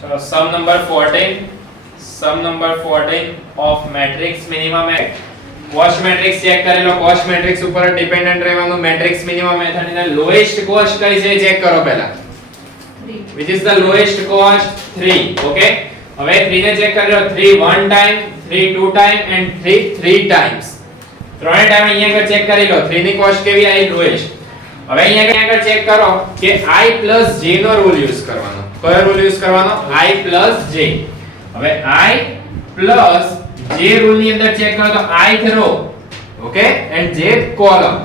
So sum number 14. Sum number 14 of matrix minimum at cost matrix check કરી લો. cost matrix ઉપર dependent રહેવાનું. matrix minimum method ની અંદર lowest cost કઈ છે ચેક કરો પહેલા. 3. which is the lowest cost 3. okay, હવે 3 ને ચેક કરી લો. 3 one time, 3 two time and 3 three times. ત્રણે ટાઈમ અહીંયા આગળ ચેક કરી લો. 3 ની કોસ્ટ કેવી આવી? લોએસ્ટ. હવે અહીંયા આગળ ચેક કરો કે i j નો રૂલ યુઝ કરવાનો. કયો રૂલ યુઝ કરવાનો? i j. હવે i j રૂલ ની અંદર ચેક કરો તો ith row okay and jth column.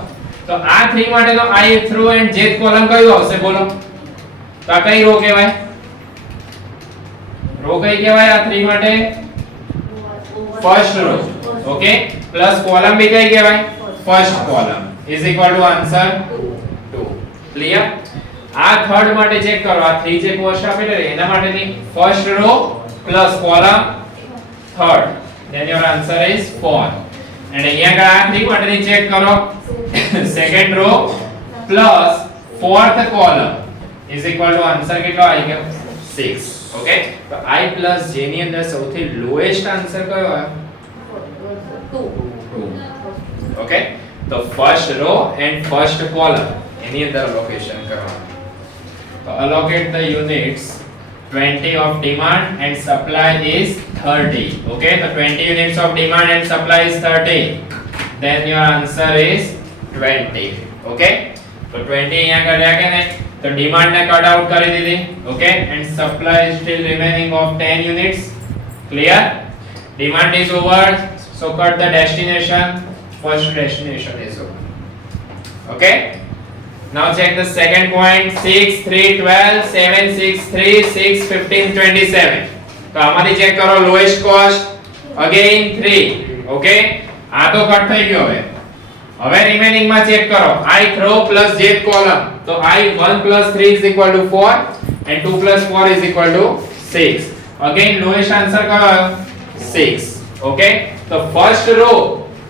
તો આ 3 માટેનો ith row and jth column કયો આવશે બોલો? તો આ કઈ રો કહેવાય? રો કઈ કહેવાય આ 3 માટે? First row. Okay, plus column બી કઈ કહેવાય? First column is equal to answer 2. Clear? આ થર્ડ માટે ચેક કરો. આ 3 જે કોસ્ટ આપેલી છે એના માટેની first row plus column third, then your answer is 4. and અહીંયા આગળ આ 3 માટેની ચેક કરો. Second row plus fourth column is equal to answer કેટલો આવી ગયો? 6. ઓકે, તો i j ની અંદર સૌથી લોએસ્ટ આન્સર કયો આવ્યો? 2. ઓકે, તો first row and first column એની અંદર લોકેશન કરવાનું. તો allocate the units 20 of demand and supply is 30. okay, so 20 units of demand and supply is 30, then your answer is 20. okay, so 20 અહીંયા કર્યા કે નહીં? તો demand ને કટ આઉટ કરી દીધી. okay, and supply is still remaining of 10 units. clear? demand is over, so cut the destination. first destination is over. okay, now check the second point. 6 3 12 7 6 3 6 15 27. તો આમાંથી ચેક કરો લોએસ્ટ કોસ્ટ અગેન 3. ઓકે, આ તો cut થઈ ગયો. હવે remaining માં check કરો ith row plus jth column. તો i1 3 is equal to 4 and 2 plus 4 is equal to 6. Again lowest answer કયો આવ્યો? 6. ઓકે, તો first row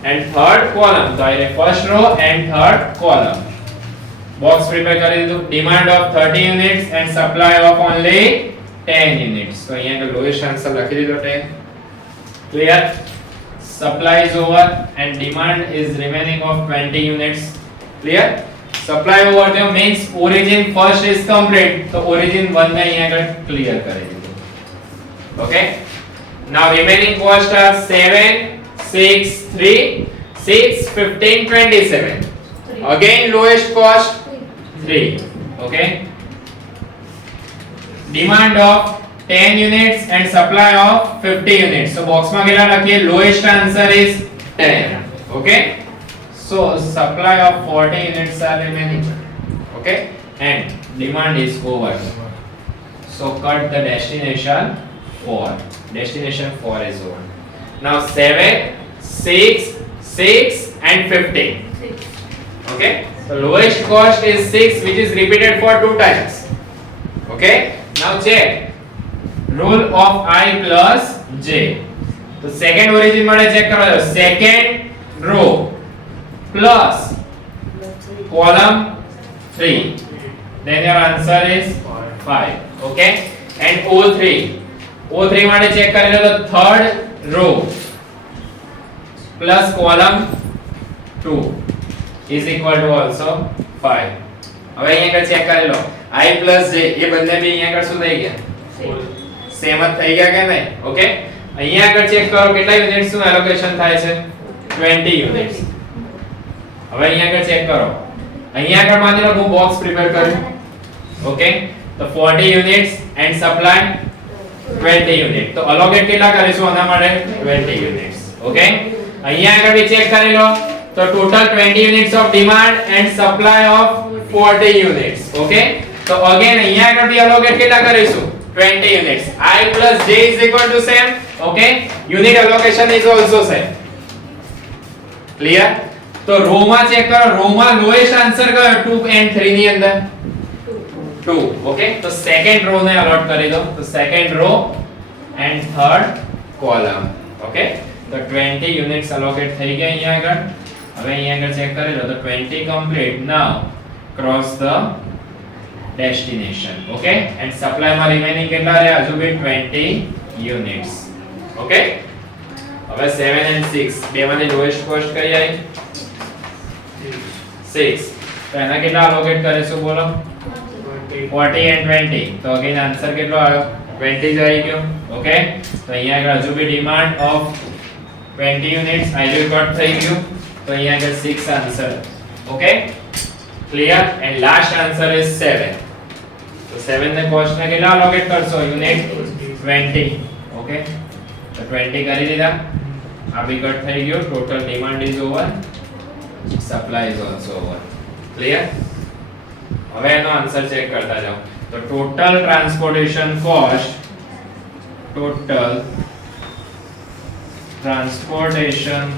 and third column. તો આ first row and third column. Box prepare કરી દીધું. Demand of 30 units and supply of only 10 units. તો અહીંયા આગળ લોએસ્ટ આન્સર લખી દીધો 10. Clear? Supply is over and demand is remaining of 20 units. Clear? Supply over થયો means origin first is complete. તો origin 1 ને અહીંયા આગળ ક્લિયર કરી દીધું. Okay, now remaining cost R 7 6 3 6 15 27. again lowest cost 3. okay, demand of 10 units and supply of 50 units. so box માં કેટલા લખીએ? lowest answer is 10. okay, so supply of 40 units are remaining. okay, and demand is over, so cut the destination 4. destination 4 is over. now 7 6 6 and 15. okay, so lowest cost is 6 which is repeated for 2 times. okay, now check rule of i plus j. તો second origin માટે check કરો. Second row plus column 3, then your answer is 5. okay, and o3 માટે check કરી લો. તો third row plus column 2 is equal to also 5. હવે અહીંયા આગળ ચેક કરી લો i j એ બંને બી અહીંયા આગળ શું થઈ ગયા? સેમ જ થઈ ગયા કે નહીં? ઓકે, અહીંયા આગળ ચેક કરો કેટલા યુનિટ્સ નું એલોકેશન થાય છે? 20 યુનિટ્સ. હવે અહીંયા આગળ ચેક કરો. અહીંયા આગળ માની લો હું બોક્સ પ્રિપેર કર્યું. ઓકે, તો 40 યુનિટ્સ એન્ડ સપ્લાય 20 યુનિટ. તો અલોકેટ કેટલા કરીશું આના માટે? 20 યુનિટ્સ. ઓકે, અહીંયા આગળ બી ચેક કરી લો. તો total 20 units of demand and supply of 40 units. okay, તો again અહીંયા આગળ બી allocate કેટલા કરીશું? 20 units. i plus j is equal to same. okay, unit allocation is also same. clear? તો રો માં ચેક કરો. રો માં લોએસ્ટ આન્સર કયો? 2 and 3 ની અંદર 2. okay, તો સેકન્ડ રો ને અલોટ કરી દો. તો second row and third column. okay, તો 20 units allocate થઈ ગયા અહીંયા આગળ. હવે અહીંયા આગળ ચેક કરી લો. તો 20 complete. now cross the destination. Okay, and supply માં remaining કેટલા રહ્યા હજુ બી 20 units. Okay, હવે 7 and 6 બેમાંથી lowest cost કઈ આવી 6. તો એના કેટલા allocate કરીશું બોલો 40 and 20. તો again આન્સર કેટલો આવ્યો 20 જ આવી ગયો. ઓકે, તો અહીંયા આગળ હજુ બી demand of 20 units ideal cut થઈ ગયું. તો અહીંયા આગળ 6 answer. Okay, clear. And last answer is 7. તો 7 ને કોસ્ટ ને કેટલા allocate કરશો યુનિટ 20. ઓકે, તો 20 કરી દીધા. આ બી કટ થઈ ગયો. Total demand is over, supply is also over. Clear. હવે એનો આન્સર ચેક કરતા જાઓ. તો total transportation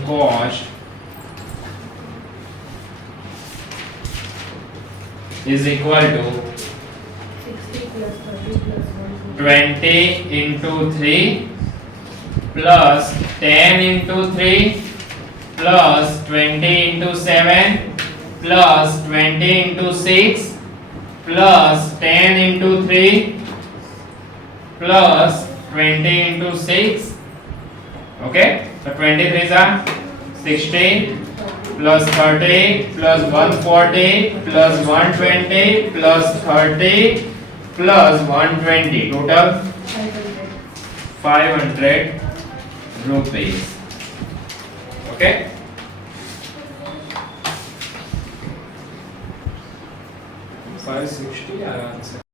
cost is equal to 20 into 3 plus 10 into 3 plus 20 into 7 plus 20 into 6 plus 10 into 3 plus 20 into 6. Okay, so 23 are 60 plus 30 plus 140 plus 120 plus 30 plus 120, total 500 rupees. Okay, 560 answer.